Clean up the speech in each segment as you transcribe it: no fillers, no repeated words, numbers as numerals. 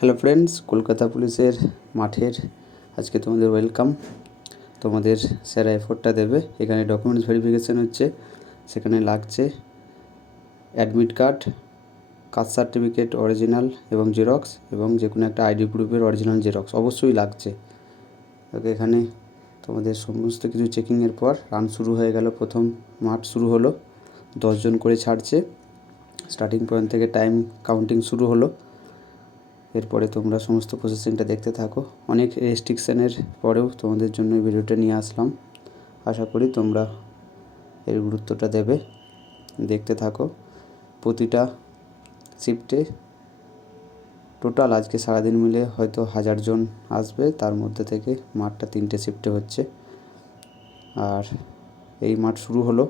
Hello friends, Kolkata পুলিশের মাঠের আজকে তোমাদের ওয়েলকাম। তোমাদের সেরা এফোর্টটা দেবে। এখানে ডকুমেন্টস ভেরিফিকেশান হচ্ছে। সেখানে লাগছে admit card, caste certificate original এবং জেরক্স, এবং যে কোনো একটা আইডি প্রুফের অরিজিনাল জেরক্স অবশ্যই লাগছে। ওকে, এখানে তোমাদের সমস্ত কিছু চেকিংয়ের পর রান শুরু হয়ে গেল। প্রথম মাঠ শুরু হলো, 10 জন করে ছাড়ছে। স্টার্টিং পয়েন্ট থেকে টাইম কাউন্টিং শুরু হলো। এরপরে তোমরা সমস্ত প্রসেসিংটা দেখতে থাকো। অনেক রেস্ট্রিকশানের পরেও তোমাদের জন্য এই ভিডিওটা নিয়ে আসলাম। আশা করি তোমরা এর গুরুত্বটা দেবে। দেখতে থাকো। প্রতিটা শিফটে টোটাল আজকে সারাদিন মিলে হয়তো 1000 জন আসবে। তার মধ্যে থেকে মাঠটা 3টে শিফটে হচ্ছে। আর এই মাঠ শুরু হলো,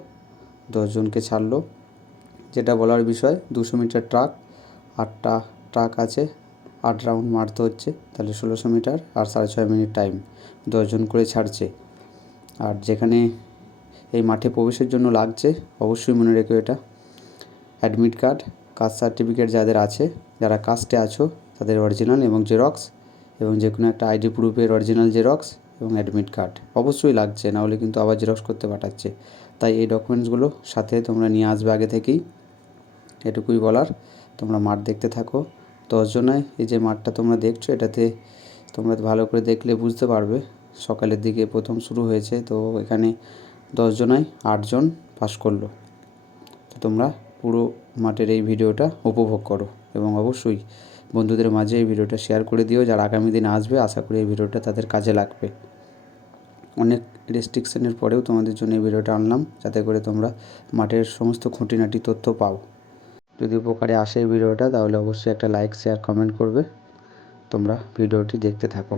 10 জনকে ছাড়লো। যেটা বলার বিষয়, 200 মিটার ট্রাক, 8টা ট্রাক আছে, 8 রাউন্ড মারতে হচ্ছে। তাহলে 1600 মিটার আর 6.5 মিনিট টাইম, 10 জন করে ছাড়ছে। আর যেখানে এই মাঠে প্রবেশের জন্য লাগছে, অবশ্যই মনে রেখো এটা, অ্যাডমিট কার্ড, কাস্ট সার্টিফিকেট যাদের আছে, যারা কাস্টে আছো তাদের অরিজিনাল এবং জেরক্স, এবং যে কোনো একটা আইডি প্রুফের অরিজিনাল জেরক্স এবং অ্যাডমিট কার্ড অবশ্যই লাগছে, নাহলে কিন্তু আবার জেরক্স করতে পাঠাচ্ছে। তাই এই ডকুমেন্টসগুলো সাথে তোমরা নিয়ে আসবে আগে থেকেই। এটুকুই বলার। তোমরা মাঠ দেখতে থাকো। 10 জনায় এই যে মাঠটা তোমরা দেখছো, এটাতে তোমরা ভালো করে দেখলে বুঝতে পারবে সকালের দিকে প্রথম শুরু হয়েছে। তো এখানে 10 জনায় 8 জন পাস করলো। তো তোমরা পুরো মাঠের এই ভিডিওটা উপভোগ করো, এবং অবশ্যই বন্ধুদের মাঝে এই ভিডিওটা শেয়ার করে দিও। যারা আগামী দিনে আসবে, আশা করি এই ভিডিওটা তাদের কাজে লাগবে। অনেক রেস্ট্রিকশানের পরেও তোমাদের জন্য এই ভিডিওটা আনলাম, যাতে করে তোমরা মাঠের সমস্ত খুঁটিনাটি তথ্য পাও। যদি উপকারে আসে এই ভিডিওটা, তাহলে অবশ্যই একটা লাইক, শেয়ার, কমেন্ট করবে। তোমরা ভিডিওটি দেখতে থাকো।